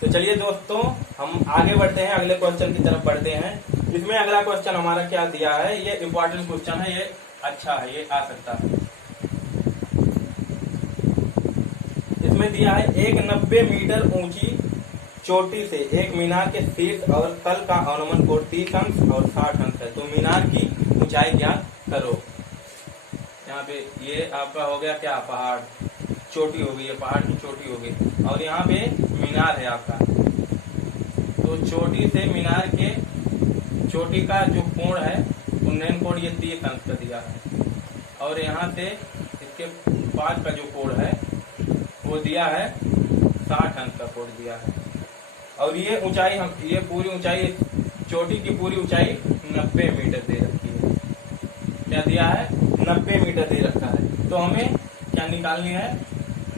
तो चलिए दोस्तों, हम आगे बढ़ते हैं, अगले क्वेश्चन की तरफ बढ़ते हैं। इसमें अगला क्वेश्चन हमारा क्या दिया है, ये इंपॉर्टेंट क्वेश्चन है, ये अच्छा है, ये आ सकता है। इसमें दिया है एक 90 मीटर ऊंची चोटी से एक मीनार के शीर्ष और तल का अनुमान कोण 30 अंश और 60 अंश है। तो मीनार की ऊंचाई ज्ञात करो। यहाँ पे ये आपका हो गया क्या, पहाड़, चोटी हो गई, ये पहाड़ की चोटी हो गई, और यहाँ पे मीनार है आपका। तो चोटी से मीनार के चोटी का जो कोण है, उन्नयन कोण ये 30 अंश का दिया है, और यहाँ से इसके पास का जो कोण है वो दिया है 60 अंश का कोण दिया है। और ये ऊंचाई, हम ये पूरी ऊंचाई, चोटी की पूरी ऊंचाई 90 मीटर दे रखी है। क्या दिया है, 90 मीटर दे रखा है। तो हमें क्या निकालनी है,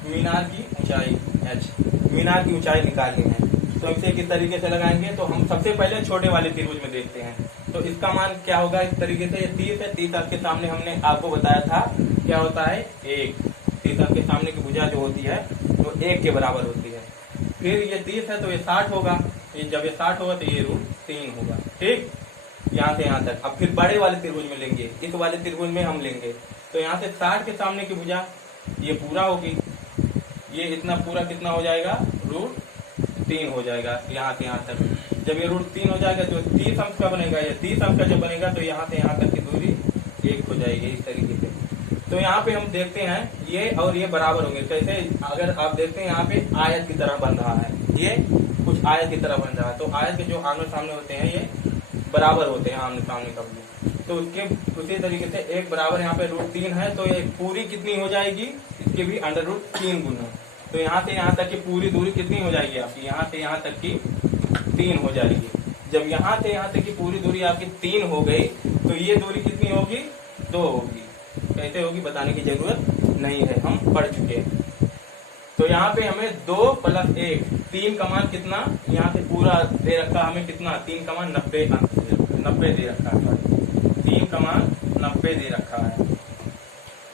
मीनार की ऊंचाई h, मीनार की ऊंचाई निकालनी है। तो इसे किस तरीके से लगाएंगे, तो हम सबसे पहले छोटे वाले त्रिभुज में देखते हैं। तो इसका मान क्या होगा, इस तरीके से, ये 30 है, 30 अंश के सामने हमने आपको बताया था क्या होता है, 1। 30 अंश के सामने की भुजा जो होती है वो 1 के बराबर होती है। फिर ये 30 है तो ये 60 होगा, ये जब ये 60 होगा तो ये √3 होगा। ठीक, यहाँ से यहाँ तक। अब फिर बड़े वाले त्रिभुज में लेंगे, इस वाले त्रिभुज में हम लेंगे। तो यहाँ से 60 के सामने की भुजा ये पूरा होगी, ये इतना पूरा कितना हो जाएगा, √3 हो जाएगा यहाँ से यहाँ तक। जब ये √3 हो जाएगा तो 30 अंश का बनेगा, ये 30 अंश का जब बनेगा तो यहाँ से यहाँ तक की दूरी 1 हो जाएगी, इस तरीके से। तो यहाँ पे हम देखते हैं ये और ये बराबर होंगे। कैसे, अगर आप देखते हैं यहाँ पे आयत की तरह बन रहा है, ये कुछ आयत की तरह बन रहा है। तो आयत के जो आमने सामने होते हैं ये बराबर होते हैं, आमने सामने का भी। तो उसके उसी तरीके से एक बराबर यहाँ पे √3 है, तो ये पूरी कितनी हो जाएगी, इसके भी √3 गुना। तो यहाँ से यहाँ तक की पूरी दूरी कितनी हो जाएगी आपकी, यहाँ से यहाँ तक की 3 हो जाएगी। जब यहाँ से यहाँ तक की पूरी दूरी आपकी 3 हो गई तो ये दूरी कितनी होगी, 2 होगी। कैसे होगी बताने की जरूरत नहीं है, हम पढ़ चुके हैं। तो यहाँ पे हमें 2 + 1, 3 का मान कितना, यहाँ से पूरा दे रखा हमें कितना, 3 का मान 90 दे रखा है, 3 का मान 90 दे रखा है।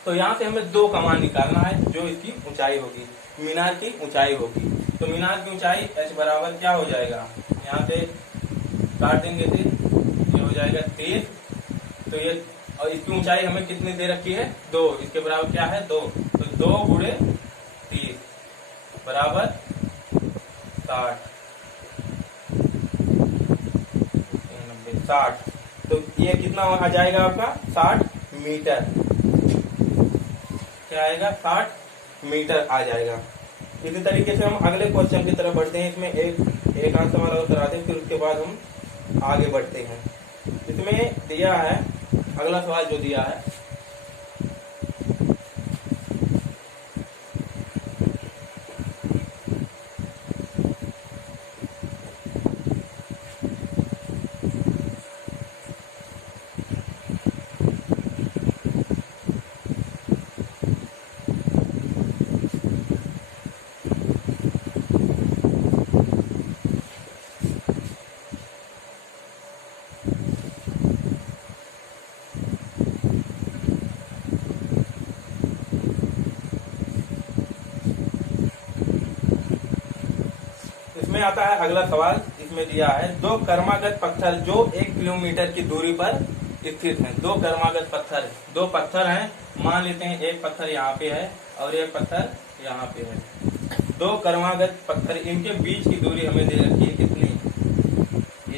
तो यहाँ से हमें 2 का मान निकालना है, जो इसकी ऊंचाई होगी, मीनार की ऊंचाई होगी। तो मीनार की ऊंचाई h बराबर क्या हो जाएगा, यहाँ से काट देंगे थे, ये हो जाएगा 30। तो ये, और इसकी ऊंचाई हमें कितनी दे रखी है, 2, इसके बराबर क्या है, 2। तो 2 × 30 बराबर 60। तो ये कितना आ जाएगा आपका, 60 मीटर। क्या आएगा, 60 मीटर आ जाएगा। इसी तरीके से हम अगले क्वेश्चन की तरफ बढ़ते हैं। इसमें एक आंसर हमारा उत्तर आते हैं, फिर उसके बाद हम आगे बढ़ते हैं। इसमें दिया है अगला सवाल जो दिया है, इसमें आता है अगला सवाल। इसमें दिया है 2 कर्मागत पत्थर जो 1 किलोमीटर की दूरी पर स्थित हैं। 2 कर्मागत पत्थर, 2 पत्थर हैं, मान लेते हैं एक पत्थर यहाँ पे है और एक पत्थर यहाँ पे है। 2 कर्मागत पत्थर, इनके बीच की दूरी हमें दे रखी है कितनी,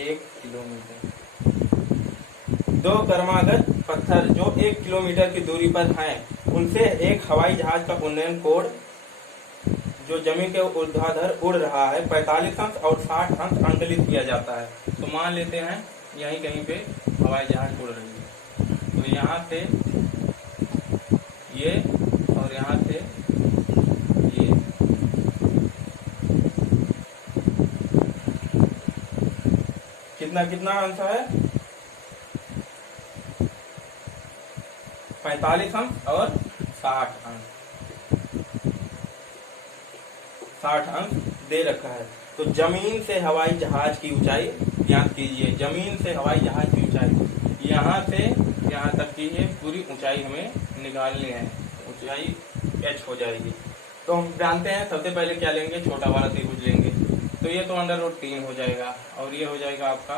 1 किलोमीटर। 2 कर्मागत पत्थर जो 1 किलोमीटर की दूरी पर हैं, उनसे एक हवाई जहाज का उन्नयन कोण जो जमीन के ऊर्ध्वाधर उड़ रहा है 45 अंश और 60 अंश अंकलित किया जाता है। तो मान लेते हैं यहीं कहीं पे हवाई जहाज उड़ रही है। तो यहाँ से ये और यहाँ से ये, कितना कितना अंश है, 45 अंश और 60 अंश, 60 अंश दे रखा है। तो जमीन से हवाई जहाज की ऊंचाई ज्ञात कीजिए। जमीन से हवाई जहाज की ऊंचाई यहाँ से यहाँ तक की ये पूरी ऊंचाई हमें निकालनी है, ऊंचाई h हो जाएगी। तो हम जानते हैं सबसे पहले क्या लेंगे, छोटा वाला त्रिभुज लेंगे। तो तो ये तो अंडर रूट 3 हो जाएगा और ये हो जाएगा आपका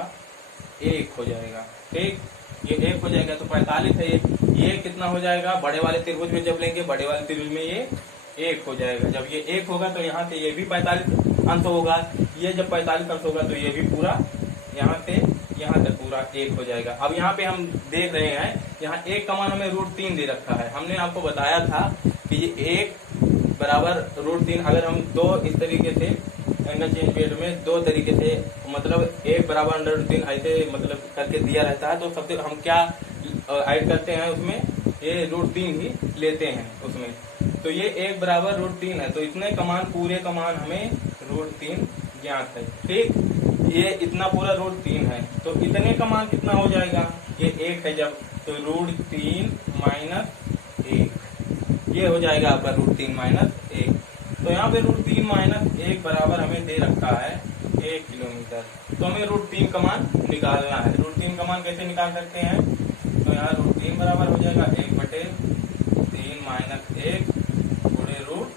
1 हो जाएगा। ठीक, ये 1 हो जाएगा तो 45 है। ये कितना हो जाएगा, बड़े वाले त्रिभुज में जब लेंगे, बड़े वाले त्रिभुज में ये 1 हो जाएगा। जब ये 1 होगा तो यहाँ से ये भी 45 अंश होगा। ये जब 45 अंश होगा तो ये भी पूरा यहाँ से यहाँ तक पूरा 1 हो जाएगा। अब यहाँ पे हम देख रहे हैं, यहाँ 1 का मान हमें रूट 3 दे रखा है। हमने आपको बताया था कि ये 1 बराबर रूट 3, अगर हम दो इस तरीके से एंगल चेंज पीरियड में दो तरीके से, मतलब 1 बराबर अंडर रूट 3 ऐसे मतलब करके दिया रहता है, तो सबसे हम क्या ऐड करते हैं उसमें, ये रूट 3 ही लेते हैं उसमें। तो ये 1 बराबर रूट 3 है, तो इतने का मान, पूरे का मान हमें रूट 3 ज्ञात है। ठीक, ये इतना पूरा रूट 3 है, तो इतने का मान कितना हो जाएगा, ये 1 है जब, तो रूट 3 माइनस 1, ये हो जाएगा आपका रूट 3 माइनस 1। तो यहाँ पे रूट 3 माइनस 1 बराबर हमें दे रखा है 1 किलोमीटर। तो हमें रूट 3 का मान निकालना है। रूट 3 का मान कैसे निकाल सकते हैं, तो यहाँ रूट 3 बराबर हो जाएगा 1/3 माइनस 1 पूरे रूट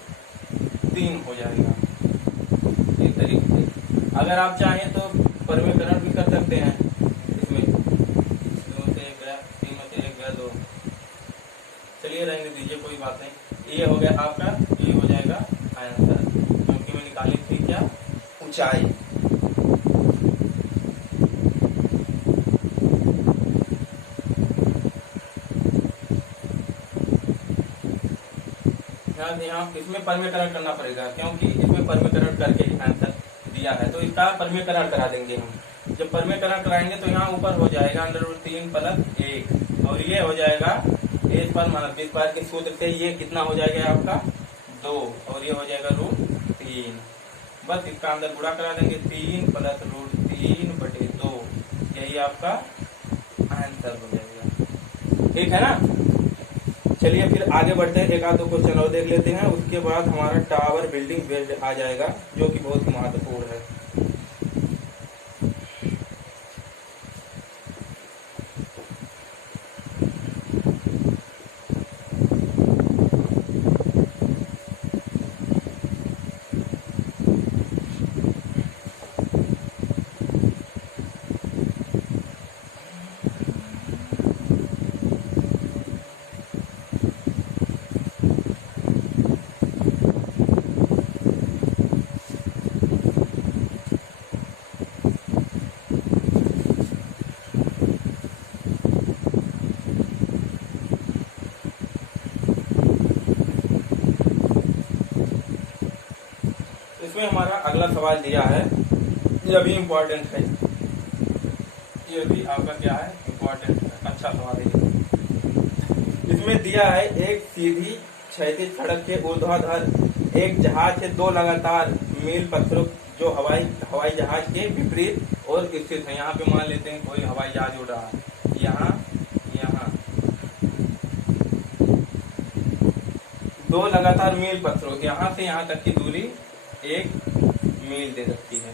3 हो जाएगा। इस तरीके से अगर आप चाहें तो परमीकरण भी कर सकते हैं। इसमें 2 से 1 गया, 3 में से 1 गया 2, चलिए रहने दीजिए, कोई बात नहीं। ये हो गया आपका, ये हो जाएगा आंसर, क्योंकि मैं निकाली थी क्या, ऊंचाई। यहाँ इसमें परमीकरण करना पड़ेगा, क्योंकि इसमें परमीकरण करके ही आंसर दिया है, तो इसका परमीकरण करा देंगे हम। जब परमीकरण कराएंगे तो यहाँ ऊपर हो जाएगा अंडर रूट 3 प्लस 1, और ये हो जाएगा ए स्क्वायर माइनस बी स्क्वायर के सूत्र से ये कितना हो जाएगा आपका 2, और ये हो जाएगा रूट 3। बस इसका अंदर गुणा करा देंगे, 3 प्लस रूट 3/2, यही आपका आंसर हो जाएगा। ठीक है ना। चलिए फिर आगे बढ़ते हैं, एक आध दो क्वेश्चन और देख लेते हैं, उसके बाद हमारा टावर बिल्डिंग बिल्ड आ जाएगा, जो कि बहुत ही महत्वपूर्ण है। इसमें हमारा अगला सवाल दिया है, यह भी इम्पोर्टेंट है, ये भी आपका क्या है, इम्पोर्टेंट है, अच्छा सवाल है। इसमें दिया है एक सीधी क्षैतिज सड़क के ऊर्ध्वाधर एक जहाज से 2 लगातार मील पत्थरों जो हवाई जहाज के विपरीत और स्थित है। यहाँ पे मान लेते हैं कोई हवाई जहाज उड़ रहा है, यहाँ 2 लगातार मील पत्थरों, यहाँ से यहाँ तक की दूरी 1 मील दे रखी है।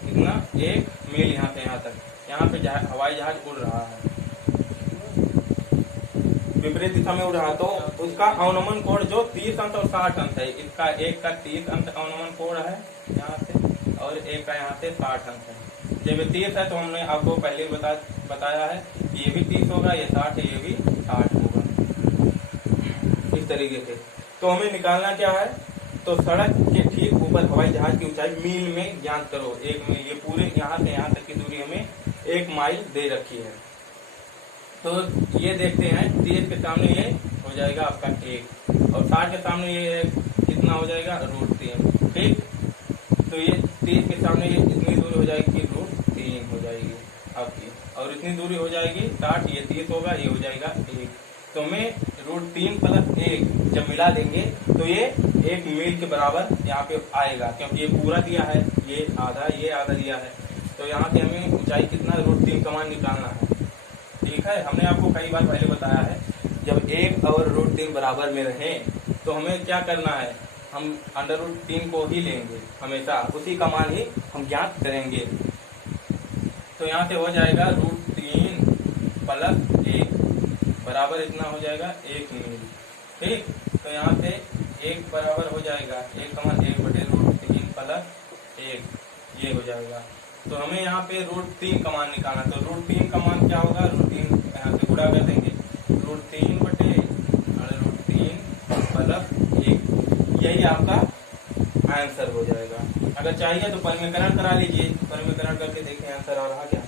कितना, 1 मील यहाँ से यहाँ तक। यहाँ पे हवाई जहाज उड़ रहा है, विपरीत दिशा में उड़ रहा, तो उसका अवनमन कोण जो 30 अंश और 60 अंश है, इसका एक का 30 अंश अवनमन कोण है यहाँ से, और एक का यहाँ से 60 अंश है। जब 30 है तो हमने आपको पहले बताया है, ये भी 30 होगा, ये 60 है, ये भी 60 होगा, इस तरीके से। तो हमें निकालना क्या है, तो सड़क के ठीक ऊपर हवाई जहाज की ऊंचाई मील में ज्ञात करो। 1 मील, ये पूरे यहाँ से यहाँ तक की दूरी हमें 1 माइल दे रखी है। तो ये देखते हैं, 30 के सामने ये हो जाएगा आपका 1, और 60 के सामने ये कितना हो जाएगा, रूट 3। ठीक, तो ये 30 के सामने ये इतनी दूरी हो जाएगी, रूट 3 हो जाएगी आपकी, और इतनी दूरी हो जाएगी 60, ये 30 होगा, ये हो जाएगा 1। तो हमें रूट 3 प्लस 1 जब मिला देंगे तो ये 1 मील के बराबर यहाँ पे आएगा, क्योंकि ये पूरा दिया है, ये आधा दिया है। तो यहाँ से हमें ऊंचाई कितना, रूट 3 का मान निकालना है। ठीक है, हमने आपको कई बार पहले बताया है, जब 1 और रूट 3 बराबर में रहे तो हमें क्या करना है, हम अंडर रूट 3 को ही लेंगे हमेशा, उसी का मान ही हम ज्ञात करेंगे। तो यहाँ से हो जाएगा रूट 3 प्लस 1 बराबर इतना हो जाएगा 1 मील। ठीक, तो यहाँ से 1 बराबर हो जाएगा 1,1/√3 प्लस 1, ये हो जाएगा। तो हमें यहाँ पे √3 का मान निकालना, तो √3 का मान क्या होगा, √3 यहाँ से गुणा कर देंगे, √3 बटे √3 प्लस 1, यही आपका आंसर हो जाएगा। अगर चाहिए तो परिमीकरण करा लीजिए, परिमीकरण करके देखें आंसर और आ गया।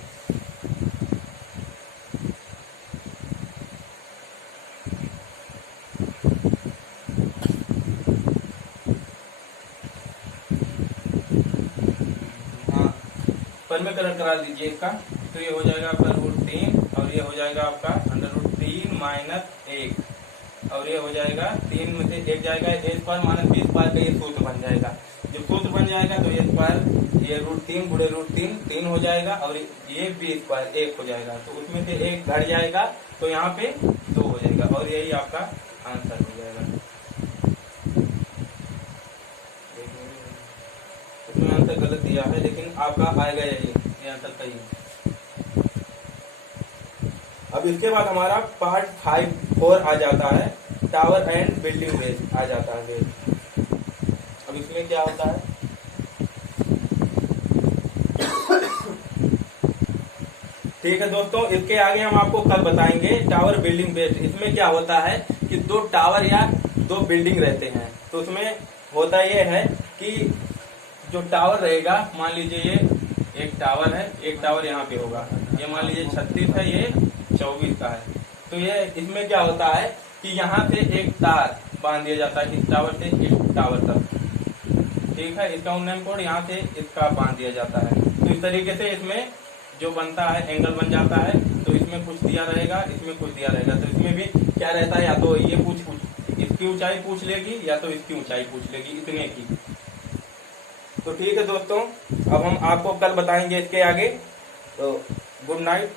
हाँ, परिमीकरण करा दीजिए इसका, तो ये हो जाएगा आपका √3 और ये हो जाएगा आपका √3 माइनस 1, और ये हो जाएगा 3 में से 1 जाएगा, a² माइनस b² का ये सूत्र बन जाएगा। जब सूत्र बन जाएगा तो ये स्क्वायर, ये √3 गुणे √3 3 हो जाएगा, और ये b² 1 हो जाएगा, तो उसमें से 1 घट जाएगा, तो यहाँ पे 2 हो जाएगा, और यही आपका आंसर हो जाएगा। इसमें आंसर गलत दिया है, लेकिन आपका आएगा यही, ये आंसर सही है। अब इसके बाद हमारा पार्ट 4 आ जाता है, टावर एंड बिल्डिंग बेस आ जाता है बेस। अब इसमें क्या होता है, ठीक है दोस्तों, इसके आगे हम आपको कल बताएंगे टावर बिल्डिंग बेस। इसमें क्या होता है कि 2 टावर या 2 बिल्डिंग रहते हैं, तो उसमें होता यह है कि जो टावर रहेगा, मान लीजिए ये एक टावर है, एक टावर यहाँ पे होगा, ये मान लीजिए 36 है, ये 24 का है, तो ये इसमें क्या होता है कि यहाँ से एक तार बांध दिया जाता है, इस टावर से इस टावर तक, ठीक है, इसका उन्नयन कोड यहाँ से इसका बांध दिया जाता है। तो इस तरीके से इसमें जो बनता है एंगल बन जाता है, तो इसमें कुछ दिया रहेगा, इसमें कुछ दिया रहेगा, तो इसमें भी क्या रहता है, या तो ये इसकी ऊंचाई पूछ लेगी या तो इसकी ऊंचाई पूछ लेगी, इतने की। तो ठीक है दोस्तों, अब हम आपको कल बताएंगे इसके आगे, तो गुड नाइट।